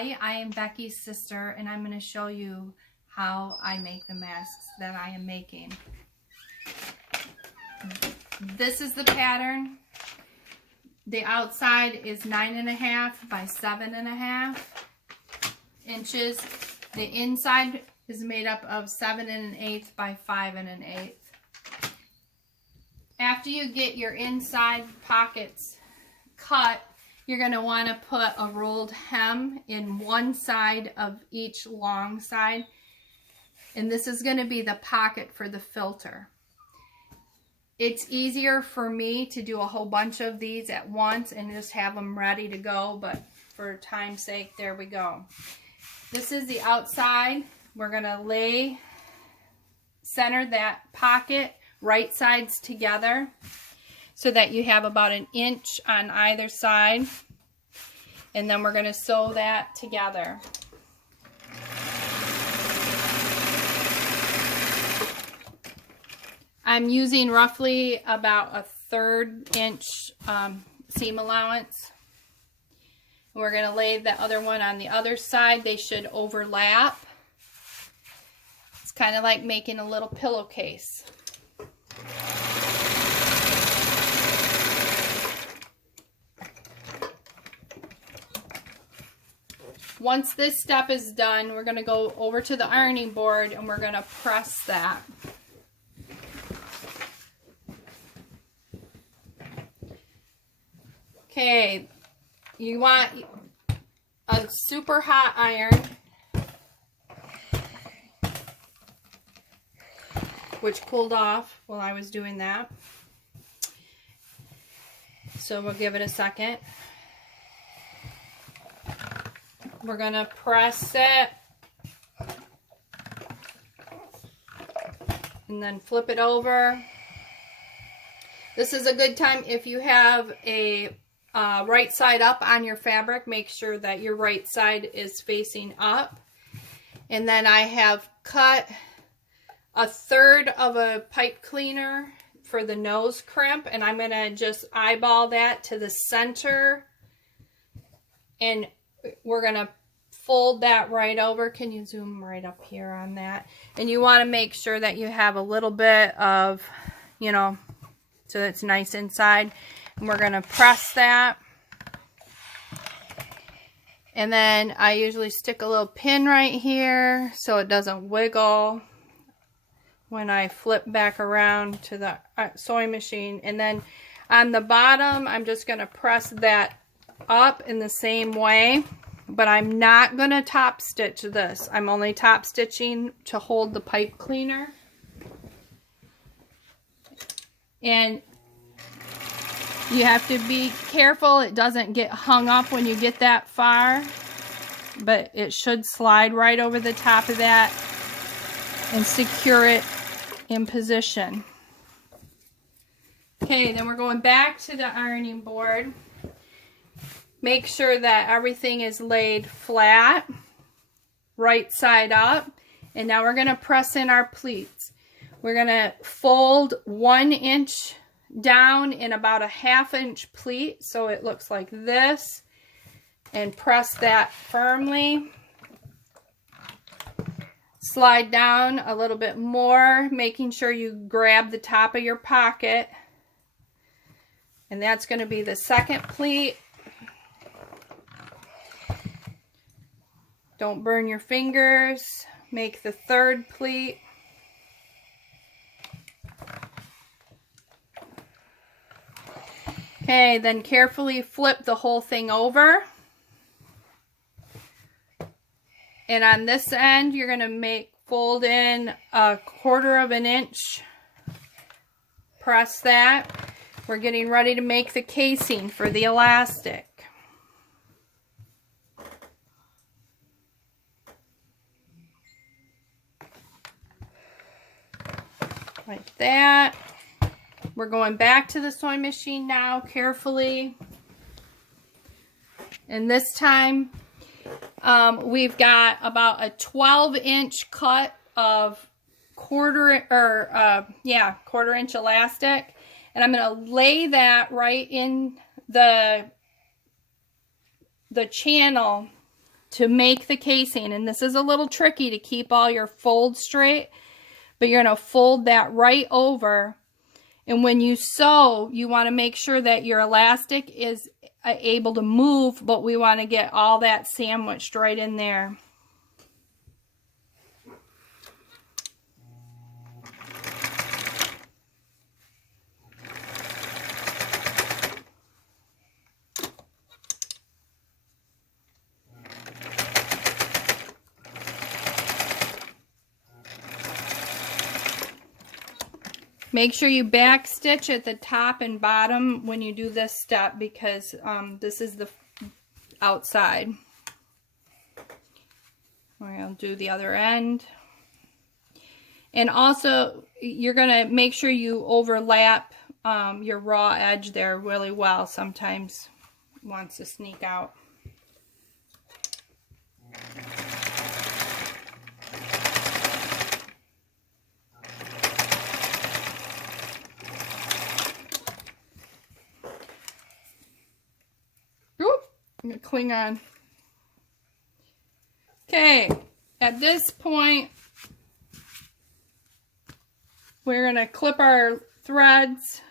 Hi, I am Becky's sister, and I'm going to show you how I make the masks that I am making. This is the pattern. The outside is 9.5 by 7.5 inches. The inside is made up of 7 1/8 by 5 1/8. After you get your inside pockets cut, you're going to want to put a rolled hem in one side of each long side. And this is going to be the pocket for the filter. It's easier for me to do a whole bunch of these at once and just have them ready to go, but for time's sake, there we go. This is the outside. We're going to center that pocket right sides together so that you have about 1 inch on either side. And then we're going to sew that together. I'm using roughly about a 1/3 inch seam allowance. We're going to lay the other one on the other side. They should overlap. It's kind of like making a little pillowcase. Once this step is done, we're going to go over to the ironing board and we're going to press that. Okay, you want a super hot iron, which cooled off while I was doing that. So we'll give it a second. We're going to press it and then flip it over. This is a good time if you have a right side up on your fabric. Make sure that your right side is facing up. And then I have cut 1/3 of a pipe cleaner for the nose crimp, and I'm going to just eyeball that to the center, and we're going to fold that right over. Can you zoom right up here on that? And you want to make sure that you have a little bit of, so it's nice inside. And we're going to press that. And then I usually stick a little pin right here so it doesn't wiggle when I flip back around to the sewing machine. And then on the bottom, I'm just going to press that up in the same way. But I'm not going to top stitch this. I'm only top stitching to hold the pipe cleaner. And you have to be careful it doesn't get hung up when you get that far. But it should slide right over the top of that and secure it in position. Okay, then we're going back to the ironing board. Make sure that everything is laid flat, right side up. And now we're going to press in our pleats. We're going to fold 1 inch down in about a 1/2 inch pleat, so it looks like this. And press that firmly. Slide down a little bit more, making sure you grab the top of your pocket. And that's going to be the second pleat. Don't burn your fingers. Make the 3rd pleat. Okay, then carefully flip the whole thing over. And on this end, you're going to fold in 1/4 inch. Press that. We're getting ready to make the casing for the elastic. Like that. We're going back to the sewing machine now, carefully. And this time, we've got about a 12-inch cut of 1/4 inch elastic. And I'm going to lay that right in the channel to make the casing. And this is a little tricky to keep all your folds straight, but you're going to fold that right over. And when you sew, you want to make sure that your elastic is able to move, but we want to get all that sandwiched right in there. Make sure you back stitch at the top and bottom when you do this step, because this is the outside. We're going to do the other end. And also, you're going to make sure you overlap your raw edge there really well. Sometimes it wants to sneak out. I'm going to cling on. Okay, at this point, we're going to clip our threads.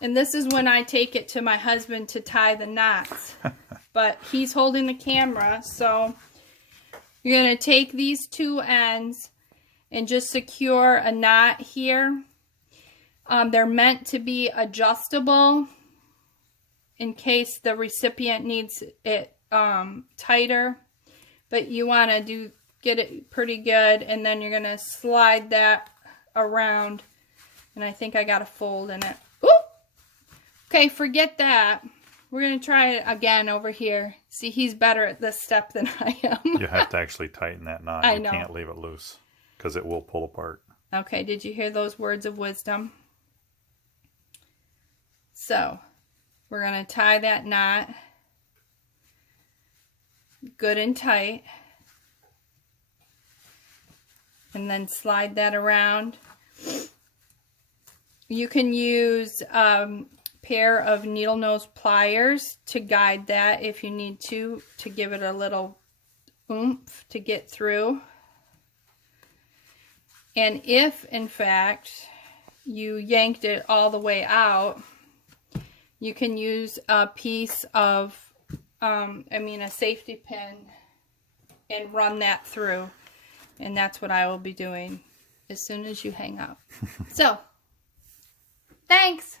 And this is when I take it to my husband to tie the knots. But he's holding the camera, so you're going to take these two ends and just secure a knot here. They're meant to be adjustable in case the recipient needs it tighter, but you want to get it pretty good, and then you're going to slide that around, and I think I got a fold in it. Ooh! Okay, forget that. We're going to try it again over here. See, he's better at this step than I am. You have to actually tighten that knot. I know. You can't leave it loose because it will pull apart. Okay, did you hear those words of wisdom? So, we're going to tie that knot good and tight, and then slide that around. You can use a pair of needle nose pliers to guide that if you need to give it a little oomph to get through. And if, in fact, you yanked it all the way out, you can use a piece of, a safety pin and run that through. And that's what I will be doing as soon as you hang up. So, thanks.